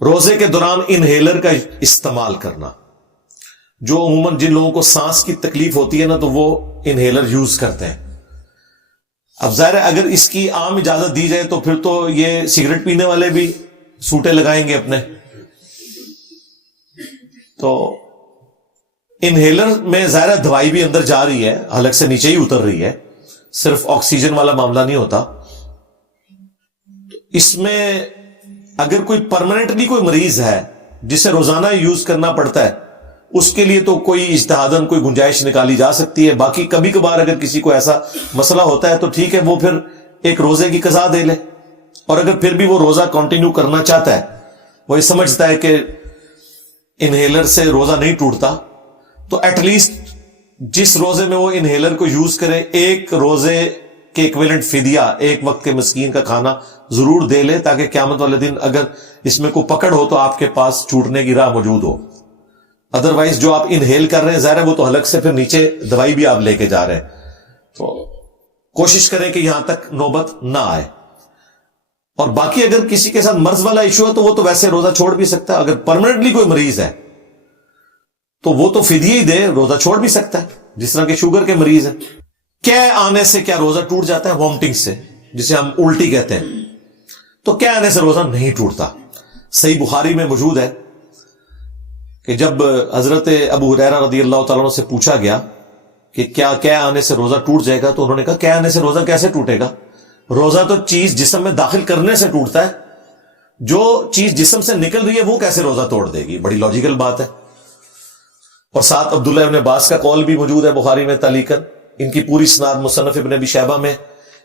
روزے کے دوران انہیلر کا استعمال کرنا، جو عموماً جن لوگوں کو سانس کی تکلیف ہوتی ہے نا تو وہ انہیلر یوز کرتے ہیں. اب ظاہر ہے اگر اس کی عام اجازت دی جائے تو پھر تو یہ سگریٹ پینے والے بھی سوٹے لگائیں گے اپنے. تو انہیلر میں ظاہر دوائی بھی اندر جا رہی ہے، حلق سے نیچے ہی اتر رہی ہے، صرف آکسیجن والا معاملہ نہیں ہوتا. اس میں اگر کوئی پرماننٹلی کوئی مریض ہے جسے روزانہ یوز کرنا پڑتا ہے، اس کے لیے تو کوئی اجتہاداً کوئی گنجائش نکالی جا سکتی ہے. باقی کبھی کبھار اگر کسی کو ایسا مسئلہ ہوتا ہے تو ٹھیک ہے، وہ پھر ایک روزے کی قضا دے لے. اور اگر پھر بھی وہ روزہ کنٹینیو کرنا چاہتا ہے، وہ یہ سمجھتا ہے کہ انہیلر سے روزہ نہیں ٹوٹتا، تو ایٹ لیسٹ جس روزے میں وہ انہیلر کو یوز کرے ایک روزے کے ایکویلنٹ فدیہ، ایک وقت کے مسکین کا کھانا ضرور دے لے، تاکہ قیامت والے دن اگر اس میں کوئی پکڑ ہو تو آپ کے پاس چھوٹنے کی راہ موجود ہو. ادروائز جو آپ انہیل کر رہے ہیں ظاہر ہے وہ تو حلق سے پھر نیچے دوائی بھی آپ لے کے جا رہے ہیں. تو کوشش کریں کہ یہاں تک نوبت نہ آئے. اور باقی اگر کسی کے ساتھ مرض والا ایشو ہے تو وہ تو ویسے روزہ چھوڑ بھی سکتا ہے. اگر پرماننٹلی کوئی مریض ہے تو وہ تو فدیہ ہی دے، روزہ چھوڑ بھی سکتا ہے، جس طرح کہ شوگر کے مریض ہیں. کیا آنے سے کیا روزہ ٹوٹ جاتا ہے؟ وامٹنگ سے، جسے ہم الٹی کہتے ہیں. تو کیا آنے سے روزہ نہیں ٹوٹتا. صحیح بخاری میں موجود ہے کہ جب حضرت ابو ہریرہ رضی اللہ تعالیٰ عنہ سے پوچھا گیا کہ کیا آنے سے روزہ ٹوٹ جائے گا، تو انہوں نے کہا کیا آنے سے روزہ کیسے ٹوٹے گا؟ روزہ تو چیز جسم میں داخل کرنے سے ٹوٹتا ہے، جو چیز جسم سے نکل رہی ہے وہ کیسے روزہ توڑ دے گی؟ بڑی لاجیکل بات ہے. اور ساتھ عبداللہ ابن عباس کا قول بھی موجود ہے بخاری میں تعلیقاً، ان کی پوری اسناد مصنف ابن ابی شیبہ میں،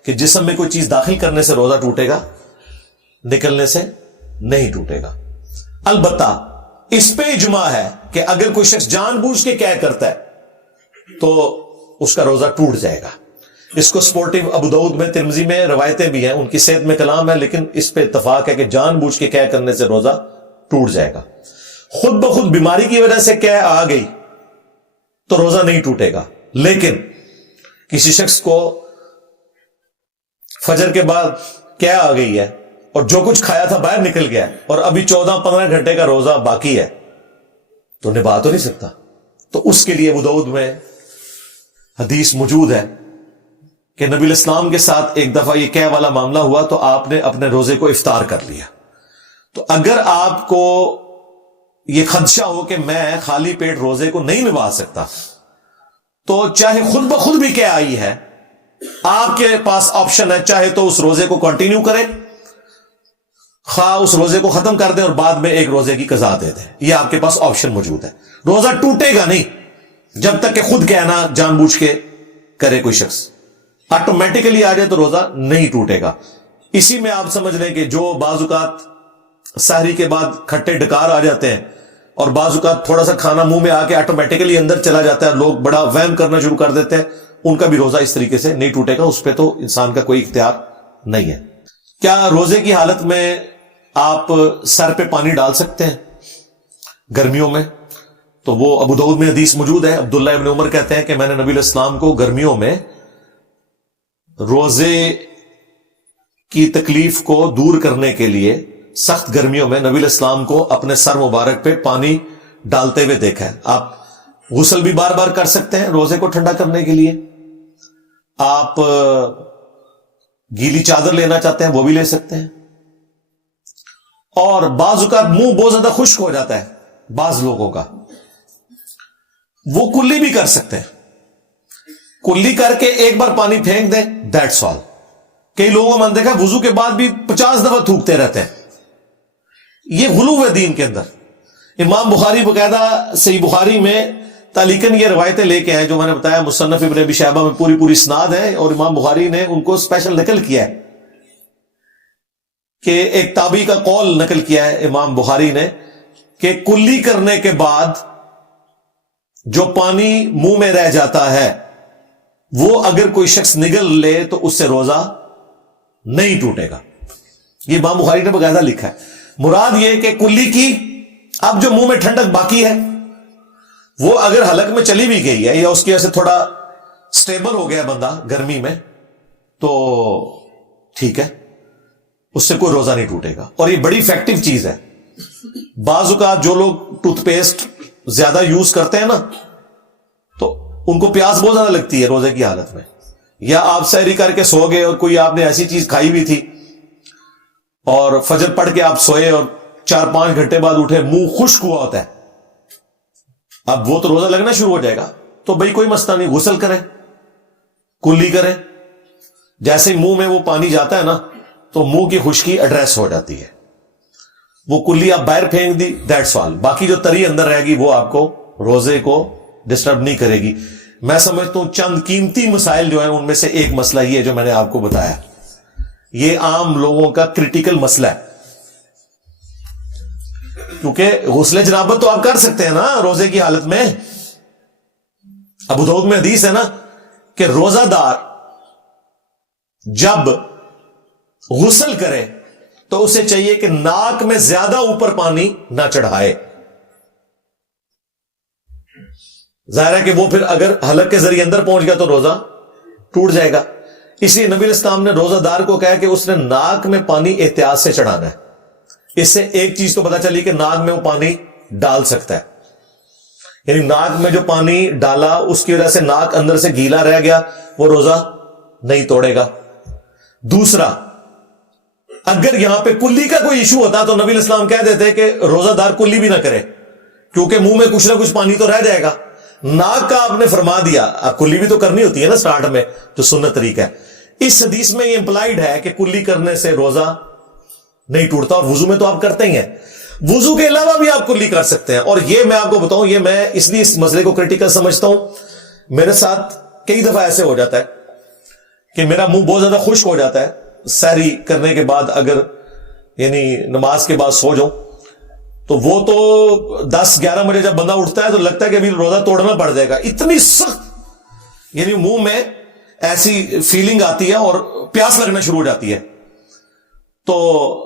کہ جسم میں کوئی چیز داخل کرنے سے روزہ ٹوٹے گا، نکلنے سے نہیں ٹوٹے گا. البتہ اس پہ اجماع ہے کہ اگر کوئی شخص جان بوجھ کے کیا کرتا ہے تو اس کا روزہ ٹوٹ جائے گا. اس کو سپورٹنگ ابو داؤد میں، ترمذی میں روایتیں بھی ہیں، ان کی صحت میں کلام ہے، لیکن اس پہ اتفاق ہے کہ جان بوجھ کے کیا کرنے سے روزہ ٹوٹ جائے گا. خود بخود بیماری کی وجہ سے کیا آ گئی تو روزہ نہیں ٹوٹے گا. لیکن کسی شخص کو فجر کے بعد کیا آ گئی ہے اور جو کچھ کھایا تھا باہر نکل گیا اور ابھی 14-15 گھنٹے کا روزہ باقی ہے تو نبھا تو نہیں سکتا. تو اس کے لیے ابو داؤد میں حدیث موجود ہے کہ نبی الاسلام کے ساتھ ایک دفعہ یہ کیا والا معاملہ ہوا تو آپ نے اپنے روزے کو افطار کر لیا. تو اگر آپ کو یہ خدشہ ہو کہ میں خالی پیٹ روزے کو نہیں نبھا سکتا، تو چاہے خود بخود بھی کیا آئی ہے، آپ کے پاس آپشن ہے، چاہے تو اس روزے کو کنٹینیو کریں، خواہ اس روزے کو ختم کر دیں اور بعد میں ایک روزے کی قضا دے دیں. یہ آپ کے پاس آپشن موجود ہے. روزہ ٹوٹے گا نہیں جب تک کہ خود کہنا جان بوجھ کے کرے کوئی شخص. آٹومیٹیکلی آ جائے تو روزہ نہیں ٹوٹے گا. اسی میں آپ سمجھ لیں کہ جو بعض اوقات سحری کے بعد کھٹے ڈکار آ جاتے ہیں اور بعض اوقات تھوڑا سا کھانا منہ میں آ کے آٹومیٹیکلی اندر چلا جاتا ہے، لوگ بڑا وہم کرنا شروع کر دیتے ہیں، ان کا بھی روزہ اس طریقے سے نہیں ٹوٹے گا. اس پہ تو انسان کا کوئی اختیار نہیں ہے. کیا روزے کی حالت میں آپ سر پہ پانی ڈال سکتے ہیں گرمیوں میں؟ تو وہ ابو داؤد میں حدیث موجود ہے. عبداللہ ابن عمر کہتے ہیں کہ میں نے نبی علیہ السلام کو گرمیوں میں روزے کی تکلیف کو دور کرنے کے لیے سخت گرمیوں میں نبی علیہ السلام کو اپنے سر مبارک پہ پانی ڈالتے ہوئے دیکھا ہے. آپ غسل بھی بار بار کر سکتے ہیں روزے کو ٹھنڈا کرنے کے لیے. آپ گیلی چادر لینا چاہتے ہیں وہ بھی لے سکتے ہیں. اور بعض اوقات منہ بہت زیادہ خشک ہو جاتا ہے بعض لوگوں کا، وہ کلی بھی کر سکتے ہیں. کلی کر کے ایک بار پانی پھینک دیں، دیٹس آل. کئی لوگوں کو میں نے دیکھا وضو کے بعد بھی 50 دفعہ تھوکتے رہتے ہیں. یہ غلو ہے دین کے اندر. امام بخاری باقاعدہ صحیح بخاری میں تعلیقاً یہ روایتیں لے کے ہیں جو میں نے بتایا، مصنف ابن ابی شیبہ میں پوری اسناد ہے، اور امام بخاری نے ان کو اسپیشل نقل کیا ہے کہ ایک تابعی کا قول نقل کیا ہے امام بخاری نے کہ کلی کرنے کے بعد جو پانی منہ میں رہ جاتا ہے وہ اگر کوئی شخص نگل لے تو اس سے روزہ نہیں ٹوٹے گا. یہ امام بخاری نے باقاعدہ لکھا ہے. مراد یہ کہ کلی کی اب جو منہ میں ٹھنڈک باقی ہے وہ اگر حلق میں چلی بھی گئی ہے یا اس کی وجہ سے تھوڑا سٹیبل ہو گیا بندہ گرمی میں تو ٹھیک ہے، اس سے کوئی روزہ نہیں ٹوٹے گا. اور یہ بڑی افیکٹو چیز ہے. بعض اوقات جو لوگ ٹوتھ پیسٹ زیادہ یوز کرتے ہیں نا تو ان کو پیاس بہت زیادہ لگتی ہے روزے کی حالت میں، یا آپ سحری کر کے سو گئے اور کوئی آپ نے ایسی چیز کھائی بھی تھی اور فجر پڑھ کے آپ سوئے اور 4-5 گھنٹے بعد اٹھے منہ خشک ہوا ہوتا ہے، اب وہ تو روزہ لگنا شروع ہو جائے گا، تو بھئی کوئی مسئلہ نہیں، غسل کریں، کلی کریں، جیسے ہی منہ میں وہ پانی جاتا ہے نا تو منہ کی خشکی ایڈریس ہو جاتی ہے، وہ کلی آپ باہر پھینک دی، دیٹس آل، باقی جو تری اندر رہے گی وہ آپ کو روزے کو ڈسٹرب نہیں کرے گی۔ میں سمجھتا ہوں چند قیمتی مسائل جو ہیں ان میں سے ایک مسئلہ یہ ہے جو میں نے آپ کو بتایا، یہ عام لوگوں کا کریٹیکل مسئلہ ہے، کیونکہ غسل جنابت تو آپ کر سکتے ہیں نا روزے کی حالت میں۔ ابو داؤد میں حدیث ہے نا کہ روزہ دار جب غسل کرے تو اسے چاہیے کہ ناک میں زیادہ اوپر پانی نہ چڑھائے، ظاہر ہے کہ وہ پھر اگر حلق کے ذریعے اندر پہنچ گیا تو روزہ ٹوٹ جائے گا، اس لیے نبی علیہ السلام نے روزہ دار کو کہا کہ اس نے ناک میں پانی احتیاط سے چڑھانا ہے۔ اس سے ایک چیز تو پتا چلی کہ ناک میں وہ پانی ڈال سکتا ہے، یعنی ناک میں جو پانی ڈالا اس کی وجہ سے ناک اندر سے گیلا رہ گیا، وہ روزہ نہیں توڑے گا۔ دوسرا، اگر یہاں پہ کلی کا کوئی ایشو ہوتا تو نبی علیہ السلام کہہ دیتے کہ روزہ دار کلی بھی نہ کرے، کیونکہ منہ میں کچھ نہ کچھ پانی تو رہ جائے گا۔ ناک کا آپ نے فرما دیا، اب کلی بھی تو کرنی ہوتی ہے نا سٹارٹ میں، جو سنت طریقہ ہے۔ اس حدیث میں یہ امپلائیڈ ہے کہ کلی کرنے سے روزہ نہیں ٹوٹتا، اور وضو میں تو آپ کرتے ہی ہیں، وضو کے علاوہ بھی آپ کلی کر سکتے ہیں۔ اور یہ میں آپ کو بتاؤں، یہ میں اس لیے اس مسئلے کو کریٹیکل سمجھتا ہوں، میرے ساتھ کئی دفعہ ایسے ہو جاتا ہے کہ میرا منہ بہت زیادہ خشک ہو جاتا ہے سحری کرنے کے بعد، اگر یعنی نماز کے بعد سو جاؤں تو وہ تو 10-11 بجے جب بندہ اٹھتا ہے تو لگتا ہے کہ ابھی روزہ توڑنا پڑ جائے گا، اتنی سخت یعنی منہ میں ایسی فیلنگ آتی ہے اور پیاس لگنا شروع ہو جاتی ہے، تو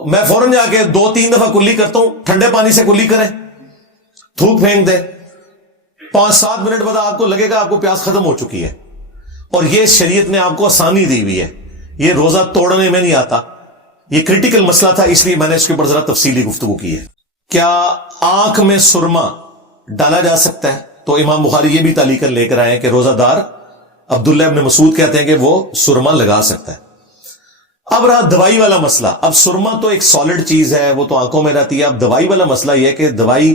میں فوراً جا کے 2-3 دفعہ کلی کرتا ہوں، ٹھنڈے پانی سے کلی کریں، تھوک پھینک دے، 5-7 منٹ بعد آپ کو لگے گا آپ کو پیاس ختم ہو چکی ہے۔ اور یہ شریعت نے آپ کو آسانی دی ہوئی ہے، یہ روزہ توڑنے میں نہیں آتا، یہ کریٹیکل مسئلہ تھا اس لیے میں نے اس کے اوپر ذرا تفصیلی گفتگو کی ہے۔ کیا آنکھ میں سرما ڈالا جا سکتا ہے؟ تو امام بخاری یہ بھی تعلیقاً لے کر آئے ہیں کہ روزہ دار عبداللہ ابن مسعود کہتے ہیں کہ وہ سرما لگا سکتا ہے۔ اب رہا دوائی والا مسئلہ، اب سرما تو ایک سالڈ چیز ہے، وہ تو آنکھوں میں رہتی ہے، اب دوائی والا مسئلہ یہ ہے کہ دوائی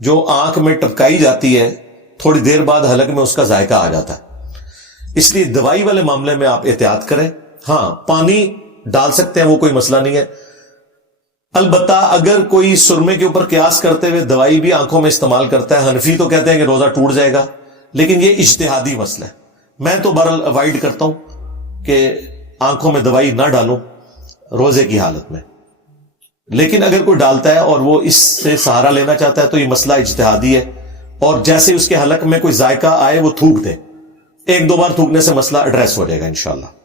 جو آنکھ میں ٹپکائی جاتی ہے تھوڑی دیر بعد حلق میں اس کا ذائقہ آ جاتا ہے، اس لیے دوائی والے معاملے میں آپ احتیاط کریں۔ ہاں پانی ڈال سکتے ہیں، وہ کوئی مسئلہ نہیں ہے، البتہ اگر کوئی سرمے کے اوپر قیاس کرتے ہوئے دوائی بھی آنکھوں میں استعمال کرتا ہے، حنفی تو کہتے ہیں کہ روزہ ٹوٹ جائے گا، لیکن یہ اجتہادی مسئلہ ہے، میں تو بہرحال اوائڈ کرتا ہوں کہ آنکھوں میں دوائی نہ ڈالوں روزے کی حالت میں، لیکن اگر کوئی ڈالتا ہے اور وہ اس سے سہارا لینا چاہتا ہے تو یہ مسئلہ اجتہادی ہے، اور جیسے اس کے حلق میں کوئی ذائقہ آئے وہ تھوک دے، 1-2 بار تھوکنے سے مسئلہ ایڈریس ہو جائے گا انشاءاللہ۔